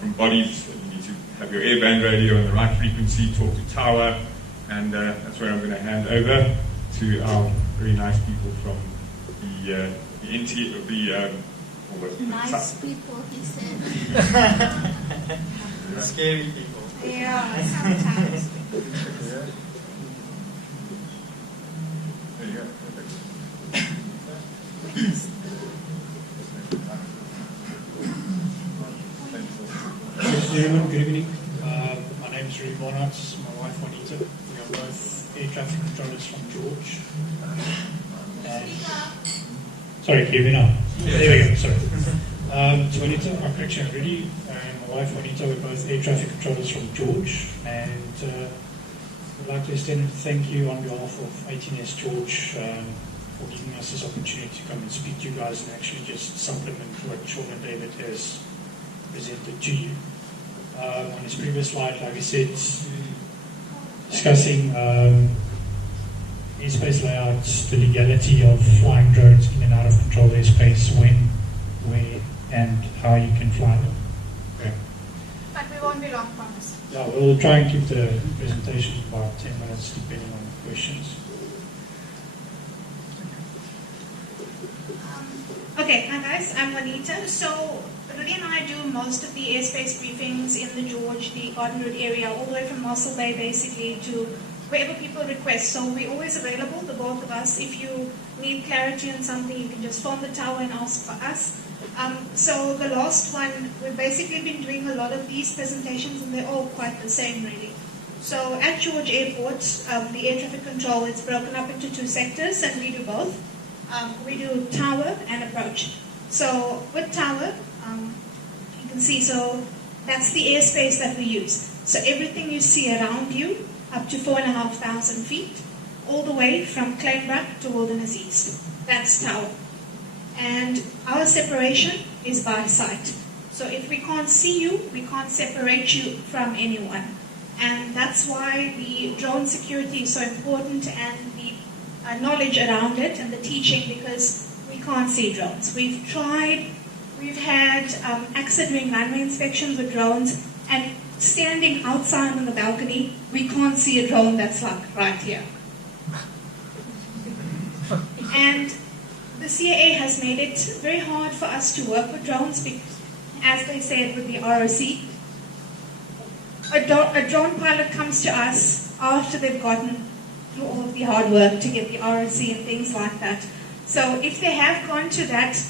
from bodies. You need to have your airband radio on the right frequency, talk to tower, and that's where I'm going to hand over to our very nice people from the nice people, he said. Scary people. Yeah, sometimes. There you go. Gentlemen, good evening. My name is Rick Barnard, my wife Juanita. We are both air traffic controllers from George. Sorry, can you hear me now? Yeah. There we go, sorry. Juanita, our correction already, and my wife Juanita, we're both air traffic controllers from George. And I'd like to extend a thank you on behalf of ATNS George for giving us this opportunity to come and speak to you guys and actually just supplement what Sean and David has presented to you. On his previous slide, like I said, discussing airspace layouts, the legality of flying drones in and out of controlled airspace, when, where, and how you can fly them. Okay. But we won't be long, promise. Yeah, we'll try and keep the presentation about 10 minutes, depending on the questions. Okay, hi guys, I'm Juanita. So Rudy and I do most of the airspace briefings in the George, the Garden Route area, all the way from Mossel Bay basically to wherever people request. So we're always available, the both of us. If you need clarity on something, you can just phone the tower and ask for us. So the last one, we've basically been doing a lot of these presentations and they're all quite the same really. So at George Airport, the air traffic control is broken up into two sectors and we do both. We do tower and approach. So with tower, you can see, so that's the airspace that we use. So everything you see around you, up to 4,500 feet, all the way from Kleinbrak to Wilderness East. That's tower. And our separation is by sight. So if we can't see you, we can't separate you from anyone. And that's why the drone security is so important and the knowledge around it and the teaching, because we can't see drones. We've tried, we've had AXA doing runway inspections with drones, and standing outside on the balcony, we can't see a drone that's like right here. And the CAA has made it very hard for us to work with drones because, as they said with the ROC, a drone pilot comes to us after they've gotten through all of the hard work to get the ROC and things like that. So if they have gone to that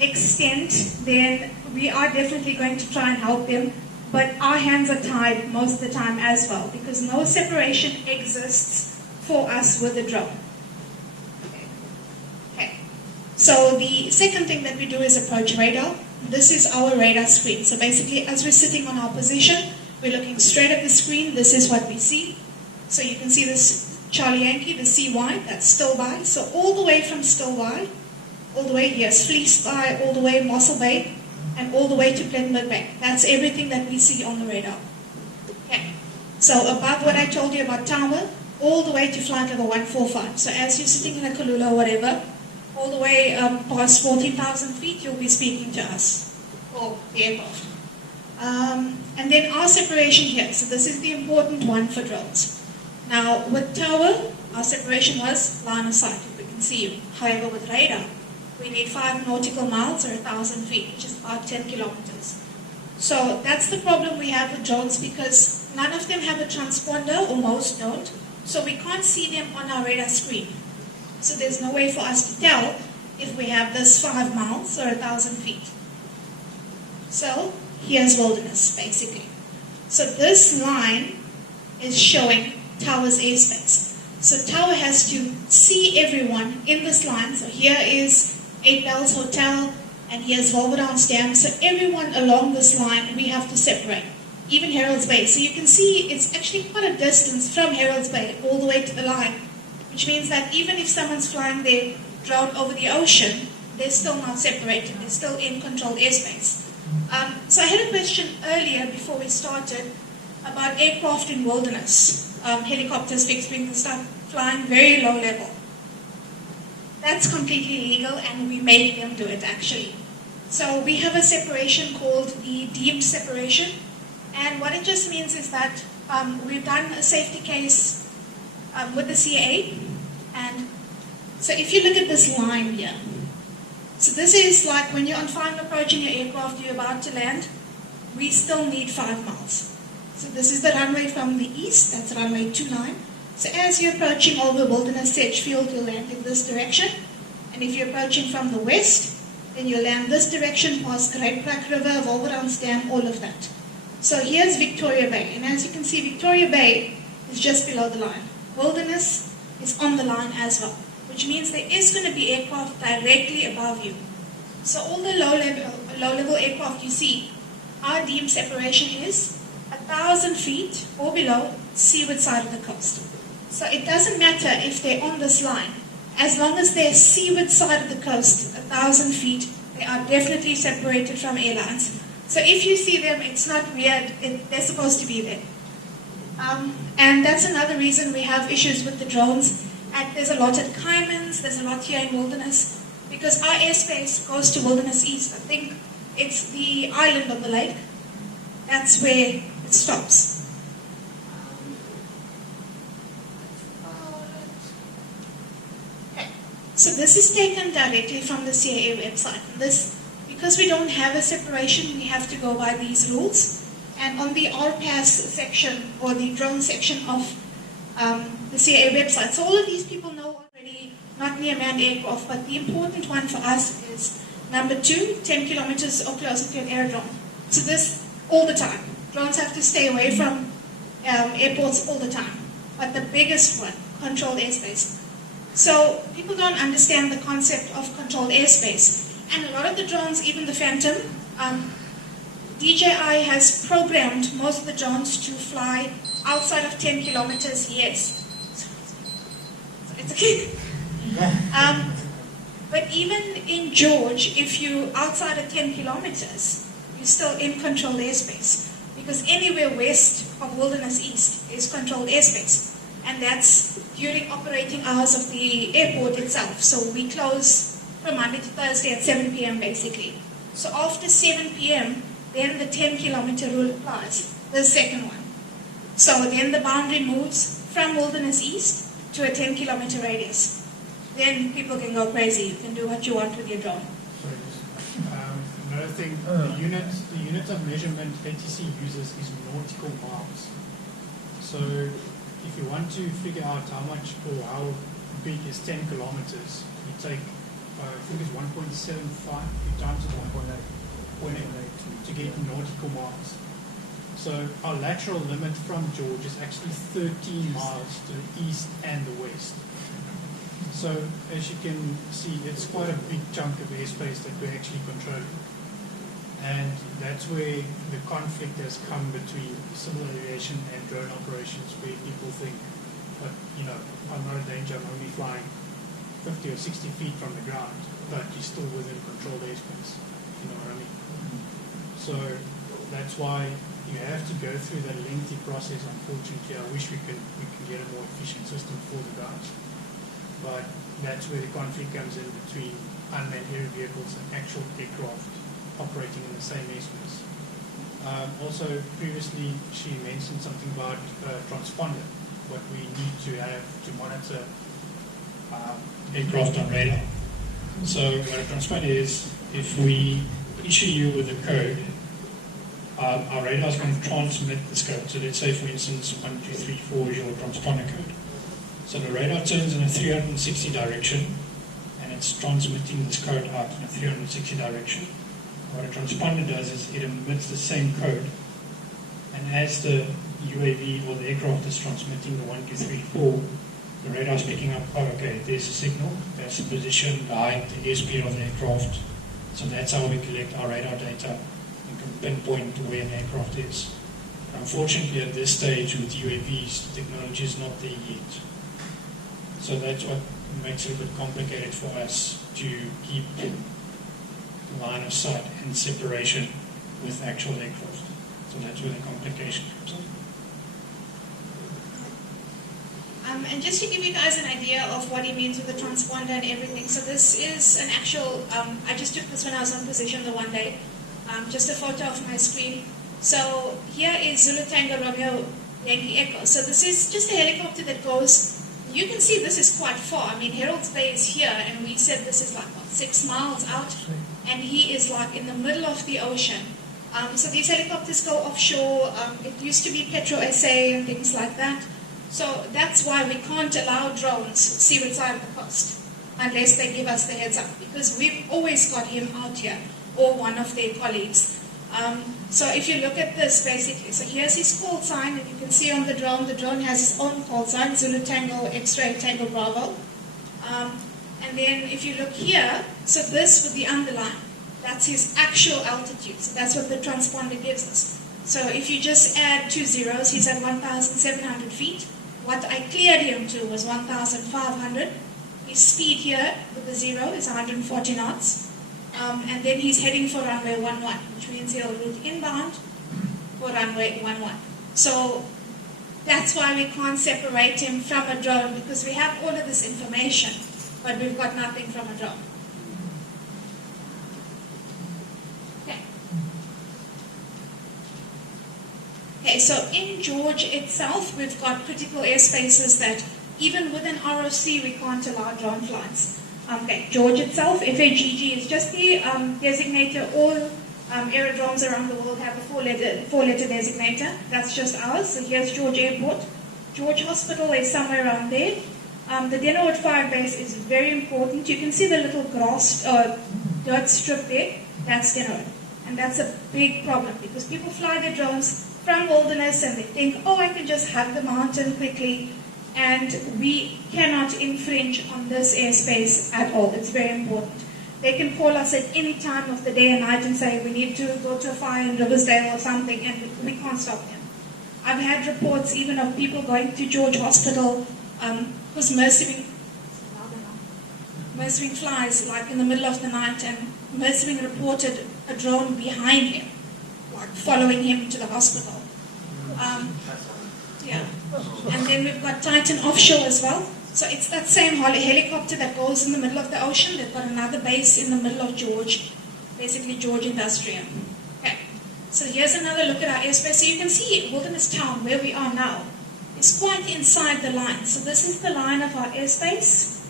extent, then we are definitely going to try and help them, but our hands are tied most of the time as well, because no separation exists for us with the drone. Okay. So the second thing that we do is approach radar. This is our radar screen. So basically, as we're sitting on our position, we're looking straight at the screen. This is what we see. So you can see this Charlie Yankee, the CY, that's still by. So all the way from Stillby, all the way here, Fleece by, all the way Mossel Bay, and all the way to Plettenberg Bay. That's everything that we see on the radar. Okay. So above what I told you about tower, all the way to flight level 145. So as you're sitting in a Kalula or whatever, all the way past 14,000 feet, you'll be speaking to us, or the aircraft. And then our separation here. So this is the important one for drones. Now, with tower, our separation was line of sight, if we can see you. However, with radar, we need 5 nautical miles or 1,000 feet, which is about 10 kilometers. So that's the problem we have with drones, because none of them have a transponder, or most don't, so we can't see them on our radar screen. So there's no way for us to tell if we have this 5 miles or 1,000 feet. So here's wilderness, basically. So this line is showing tower's airspace. So tower has to see everyone in this line. So here is 8 Bells Hotel, and here's Wolverdowns Dam. So everyone along this line, we have to separate. Even Harold's Bay. So you can see it's actually quite a distance from Harold's Bay all the way to the line, which means that even if someone's flying their drone over the ocean, they're still not separated. They're still in controlled airspace. So I had a question earlier before we started about aircraft in wilderness. Helicopters, fixed wings and stuff, flying very low level. That's completely illegal, and we're making them do it actually. So we have a separation called the deemed separation. And what it just means is that we've done a safety case with the CAA. And so if you look at this line here, so this is like when you're on final approach in your aircraft, you're about to land, we still need 5 miles. So this is the runway from the east, that's runway 29. So as you're approaching over Wilderness Sedgefield, you'll land in this direction. And if you're approaching from the west, then you'll land this direction past Great Platte River, Wolverhampton Dam, all of that. So here's Victoria Bay, and as you can see, Victoria Bay is just below the line. Wilderness is on the line as well, which means there is going to be aircraft directly above you. So all the low-level aircraft you see, our deemed separation is 1,000 feet or below seaward side of the coast. So it doesn't matter if they're on this line. As long as they're seaward side of the coast, 1,000 feet, they are definitely separated from airlines. So if you see them, it's not weird, they're supposed to be there. And that's another reason we have issues with the drones. And there's a lot at Caymans, there's a lot here in Wilderness, because our airspace goes to Wilderness East. I think it's the island on the lake. That's where it stops. So this is taken directly from the CAA website. Because we don't have a separation, we have to go by these rules. And on the RPAS section, or the drone section of the CAA website, so all of these people know already, not near manned aircraft, but the important one for us is number 2, 10 kilometers or closer to an aerodrome. So this, all the time. Drones have to stay away from airports all the time. But the biggest one, controlled airspace. So people don't understand the concept of controlled airspace. And a lot of the drones, even the Phantom, DJI has programmed most of the drones to fly outside of 10 kilometers, yes. It's okay. But even in George, if you're outside of 10 kilometers, you're still in controlled airspace. Because anywhere west of Wilderness East is controlled airspace. And that's during operating hours of the airport itself. So we close from Monday to Thursday at 7 p.m. basically. So after 7 p.m., then the 10-kilometer rule applies, the second one. So then the boundary moves from Wilderness East to a 10-kilometer radius. Then people can go crazy. You can do what you want with your drone. Another thing, the unit of measurement ATC uses is nautical miles. So if you want to figure out how much or how big is 10 kilometers, you take, I think it's 1.75, you times it 1.8 to get nautical miles. So our lateral limit from George is actually 13 miles to the east and the west. So as you can see, it's quite a big chunk of airspace that we're actually controlling. And that's where the conflict has come between civil aviation and drone operations, where people think, but I'm not in danger, I'm only flying 50 or 60 feet from the ground, but you're still within controlled airspace. You know what I mean? So that's why you have to go through that lengthy process. Unfortunately, I wish we can get a more efficient system for the guys. But that's where the conflict comes in between unmanned air vehicles and actual aircraft operating in the same airspace. Also, previously she mentioned something about transponder, what we need to have to monitor aircraft on radar. So what a transponder is, if we issue you with a code, our radar is going to transmit this code. So let's say, for instance, 1, 2, 3, 4 is your transponder code. So the radar turns in a 360 direction, and it's transmitting this code out in a 360 direction. What a transponder does is it emits the same code, and as the UAV or the aircraft is transmitting the 1, 2, 3, 4, the radar is picking up, oh, okay, there's a signal, there's the position, the height, the airspeed of the aircraft. So that's how we collect our radar data and can pinpoint where an aircraft is. Unfortunately, at this stage with UAVs, the technology is not there yet. So that's what makes it a bit complicated for us to keep line of sight and separation with actual aircraft. So that's where the complication comes in. And just to give you guys an idea of what he means with the transponder and everything, so this is an actual, I just took this when I was on position the one day, just a photo of my screen. So here is Zulu Tango Romeo Yankee Echo. So this is just a helicopter that goes, you can see this is quite far. I mean, Harold's Bay is here, and we said this is like, what, 6 miles out? And he is like in the middle of the ocean. So these helicopters go offshore. It used to be Petro SA and things like that. So that's why we can't allow drones seaward side of the coast unless they give us the heads up, because we've always got him out here or one of their colleagues. So if you look at this basically, so here's his call sign, and you can see on the drone has its own call sign, Zulu Tango X-Ray Tango Bravo. And then if you look here, so this with the underline, that's his actual altitude, so that's what the transponder gives us. So if you just add 2 zeros, he's at 1,700 feet. What I cleared him to was 1,500. His speed here with the 0 is 140 knots. And then he's heading for runway 11, which means he'll route inbound for runway 11. So that's why we can't separate him from a drone, because we have all of this information, but we've got nothing from a drone. Okay, so in George itself, we've got critical airspaces that even within ROC we can't allow drone flights. Okay, George itself, FAGG is just the designator. All aerodromes around the world have a four-letter designator. That's just ours. So here's George Airport. George Hospital is somewhere around there. The Dennerwood Fire Base is very important. You can see the little grass dirt strip there. That's Dennerwood. And that's a big problem because people fly their drones from Wilderness and they think, oh, I can just hug the mountain quickly. And we cannot infringe on this airspace at all. It's very important. They can call us at any time of the day and night and say, we need to go to a fire in Riversdale or something, and we can't stop them. I've had reports even of people going to George Hospital because Mercewing flies like in the middle of the night, and Mercewing reported a drone behind him, like following him to the hospital. Yeah. And then we've got Titan Offshore as well. So it's that same helicopter that goes in the middle of the ocean. They've got another base in the middle of George, basically George Industrial. Okay. So here's another look at our airspace. So you can see Wilderness Town, where we are now, is quite inside the line. So this is the line of our airspace.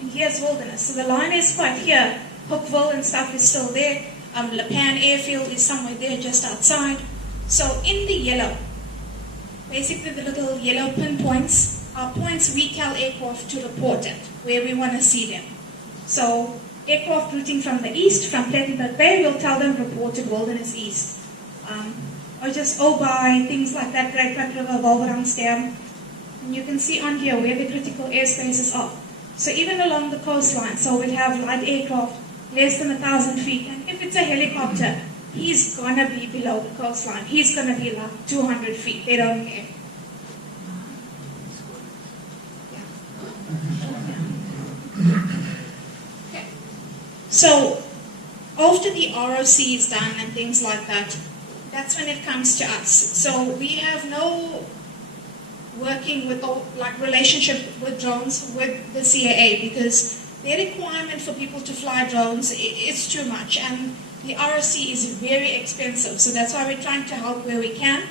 And here's Wilderness. So the line is quite here. Hookville and stuff is still there. Lapan Airfield is somewhere there just outside. So in the yellow, basically the little yellow pinpoints are points we tell aircraft to report at, where we want to see them. So aircraft routing from the east, from Plettenberg Bay, we'll tell them report at Wilderness East. Or just Obai, things like that, Great White River, Wolverhampton. And you can see on here where the critical airspaces are. So even along the coastline, so we'd have light aircraft less than 1,000 feet. And if it's a helicopter, he's going to be below the coastline. He's going to be like 200 feet. They don't care. Okay. So after the ROC is done and things like that, that's when it comes to us. So we have no working with relationship with drones with the CAA, because their requirement for people to fly drones is too much, and the ROC is very expensive. So that's why we're trying to help where we can.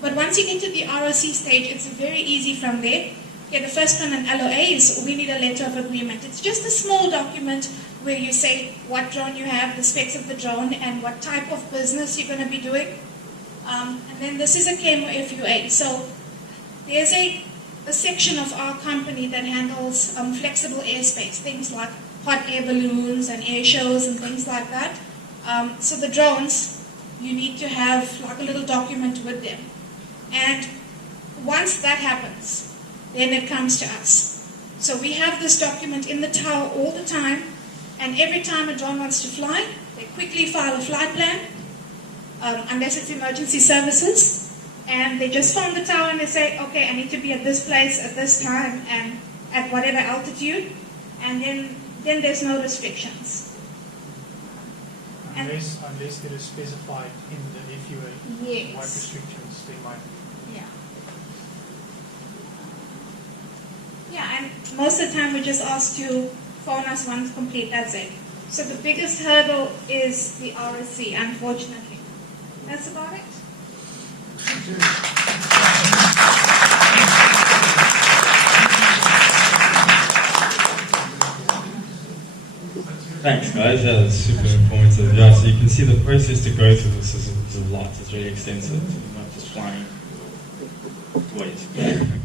But once you get to the ROC stage, it's very easy from there. Okay, the first one on LOA is we need a letter of agreement. It's just a small document where you say what drone you have, the specs of the drone, and what type of business you're going to be doing. And then this is a KMO FUA. So there's a section of our company that handles flexible airspace, things like hot air balloons and air shows and things like that. So the drones, you need to have like a little document with them. And once that happens, then it comes to us. So we have this document in the tower all the time, and every time a drone wants to fly, they quickly file a flight plan, unless it's emergency services, and they just phone the tower and they say, okay, I need to be at this place at this time and at whatever altitude, and then there's no restrictions. Unless it is specified in the FUA, Yes. what restrictions they might. Yeah. Yeah, and most of the time we just ask to phone us once complete, that's it. So the biggest hurdle is the RSC, unfortunately. That's about it. Thanks, guys. Yeah, that's super informative. Yeah, so you can see the process to go through this is a lot. It's very extensive. You're not just flying. Wait.